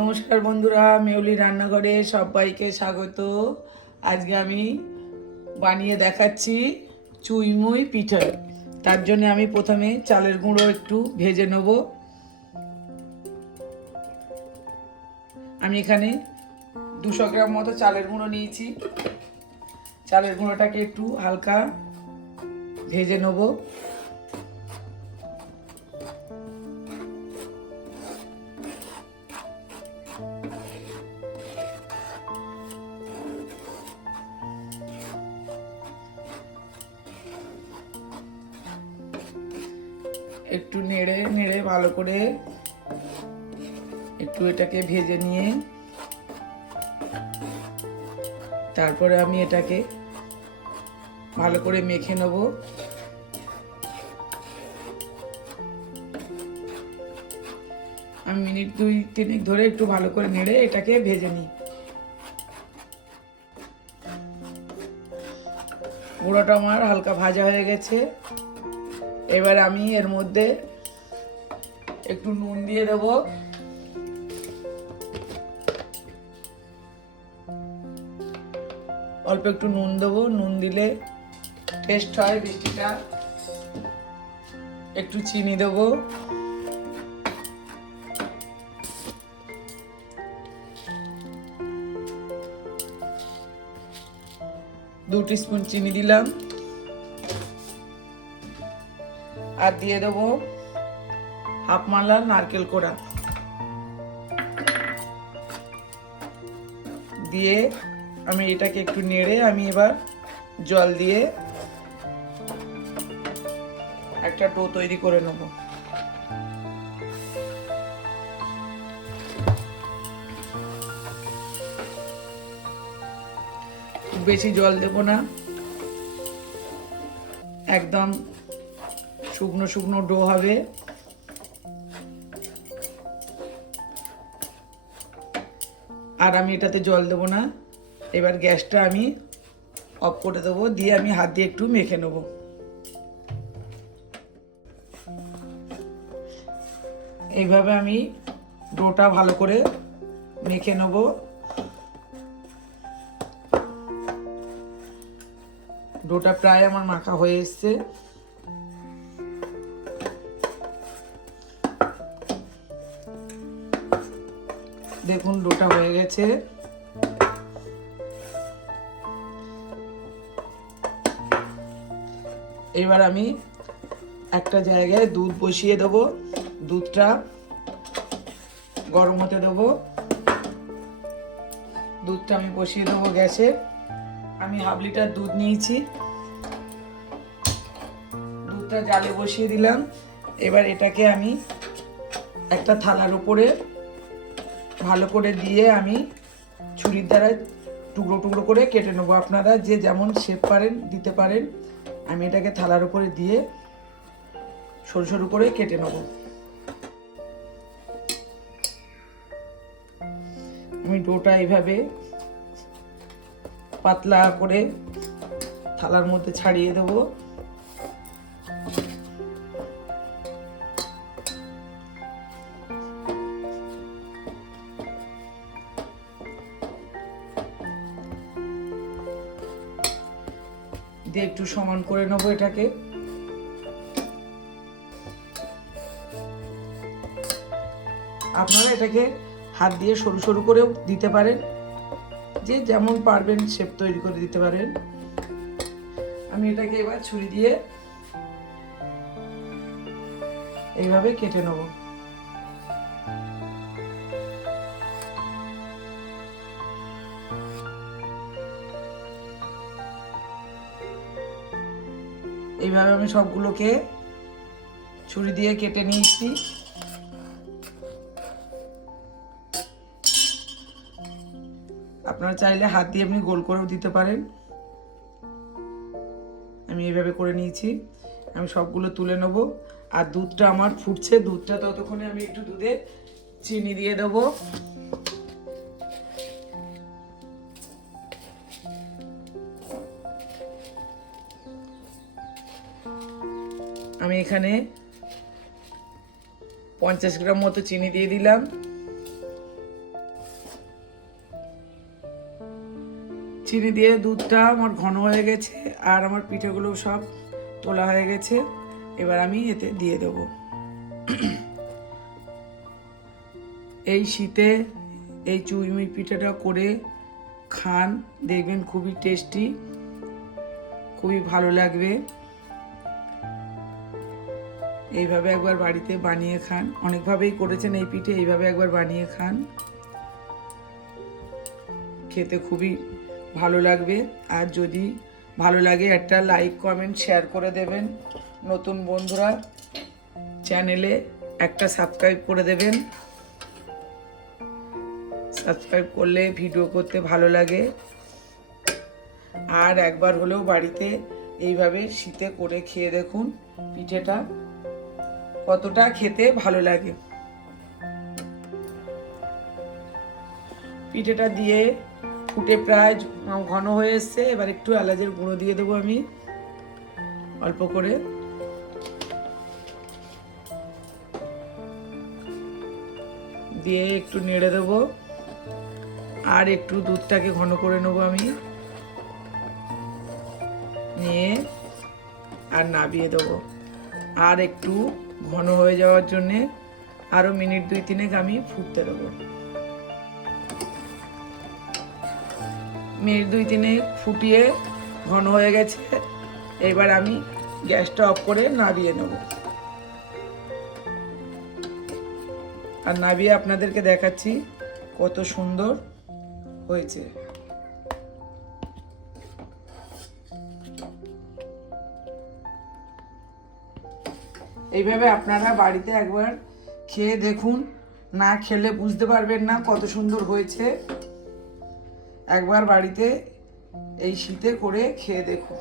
নমস্কার বন্ধুরা, মেউলি রান্নাঘরে সবাইকে স্বাগত। আজকে আমি বানিয়ে দেখাচ্ছি চুইমুই পিঠা। তার জন্য আমি প্রথমে চালের গুঁড়ো একটু ভেজে নেব। আমি এখানে দুশো গ্রাম মতো চালের গুঁড়ো নিয়েছি। চালের গুঁড়োটাকে একটু হালকা ভেজে নেব। একটু নেড়ে নেড়ে ভালো করে একটু এটাকে ভেজে নিয়ে তারপরে আমি এটাকে ভালো করে মেখে নেব। আমি মিনিট দুই তিনেক ধরে একটু ভালো করে নেড়ে এটাকে ভেজে নিই। গুঁড়োটা আমার হালকা ভাজা হয়ে গেছে। এবার আমি এর মধ্যে একটু নুন দিয়ে দেব। অল্প একটু নুন দেবো। নুন দিলে টেস্ট হয়, মিষ্টিটা। একটু চিনি দেবো। দু স্পুন চিনি দিলাম। আর দিয়ে দেবো হাফ মালা নারকেল কোড়া। দিয়ে আমি এটাকে একটু নেড়ে আমি এবার জল দিয়ে একটা ডো তৈরি করে নেব। বেশি জল দেব না। একদম শুকনো শুকনো ডো হবে। আর আমি এটাতে জল দেবো না। এবার গ্যাসটা আমি অফ করে দেবো, দিয়ে আমি হাত দিয়ে একটু মেখে নেব। এইভাবে আমি ডোটা ভালো করে মেখে নেব। ডোটা প্রায় আমার মাখা হয়ে এসছে। দেখুন, ডোটা হয়ে গেছে। এবার আমি একটা জায়গায় দুধ বসিয়ে দেবো। দুধটা গরম হতে দেবো। দুধটা আমি বসিয়ে দেবো গ্যাসে। আমি হাফ লিটার দুধ নিয়েছি। দুধটা জালে বসিয়ে দিলাম। এবার এটাকে আমি একটা থালার উপরে ভালো করে দিয়ে আমি ছুরির দ্বারা টুকরো টুকরো করে কেটে নেব আপনারা। যে যেমন শেপ পারেন, দিতে পারেন, আমি এটাকে থালার উপরে দিয়ে সরু সরু করে কেটে নেব। আমি ডোটা এইভাবে পাতলা করে থালার মধ্যে ছাড়িয়ে দেবো। দিয়ে একটু সমান করে নেব এটাকে। আপনারা এটাকে হাত দিয়ে সরু সরু করেও দিতে পারেন। যে যেমন পারবেন শেপ তৈরি করে দিতে পারেন। আমি এটাকে এবার ছুরি দিয়ে এইভাবে কেটে নেব। এইভাবে আমি সবগুলোকে ছুরি দিয়ে কেটে নিয়েছি। আপনারা চাইলে হাত দিয়ে আপনি গোল করেও দিতে পারেন। আমি এইভাবে করে নিয়েছি। আমি সবগুলো তুলে নেব। আর দুধটা আমার ফুটছে। দুধটা ততক্ষণে আমি একটু দুধে চিনি দিয়ে দেবো। আমি এখানে পঞ্চাশ গ্রাম মতো চিনি দিয়ে দিলাম। চিনি দিয়ে দুধটা আমার ঘন হয়ে গেছে আর আমার পিঠেগুলো সব তোলা হয়ে গেছে। এবার আমি এতে দিয়ে দেব। এই শীতে এই চুইমি পিঠাটা করে খান, দেখবেন খুবই টেস্টি, খুবই ভালো লাগবে। এইভাবে একবার বাড়িতে বানিয়ে খান। অনেকভাবেই করেছেন এই পিঠে, এইভাবে একবার বানিয়ে খান। খেতে খুবই ভালো লাগবে। আর যদি ভালো লাগে, একটা লাইক কমেন্ট শেয়ার করে দেবেন। নতুন বন্ধুরা চ্যানেলে একটা সাবস্ক্রাইব করে দেবেন। সাবস্ক্রাইব করলে ভিডিও করতে ভালো লাগে। আর একবার হলেও বাড়িতে এইভাবে শীতে করে খেয়ে দেখুন পিঠেটা। কতটা খেতে ভালো লাগে। পিঠেটা দিয়ে ফুটে প্রায় ঘন হয়ে এসছে, এবার একটু এলাচের গুঁড়ো দিয়ে দেবো আমি, অল্প করে। দিয়ে একটু নেড়ে দেবো, আর একটু দুধটাকে ঘন করে নেব আমি। নিয়ে আর নাবিয়ে দেবো, আর একটু ঘন হয়ে যাওয়ার জন্যে আরও মিনিট দুই তিনেক আমি ফুটতে দেবো। মিনিট দুই তিনেক ফুটিয়ে ঘন হয়ে গেছে, এবার আমি গ্যাসটা অফ করে নাবিয়ে নেব। আর নাবিয়ে আপনাদেরকে দেখাচ্ছি কত সুন্দর হয়েছে। এইভাবে আপনারা বাড়িতে একবার খেয়ে দেখুন। না খেলে বুঝতে পারবেন না কত সুন্দর হয়েছে। একবার বাড়িতে এই শীতে করে খেয়ে দেখুন।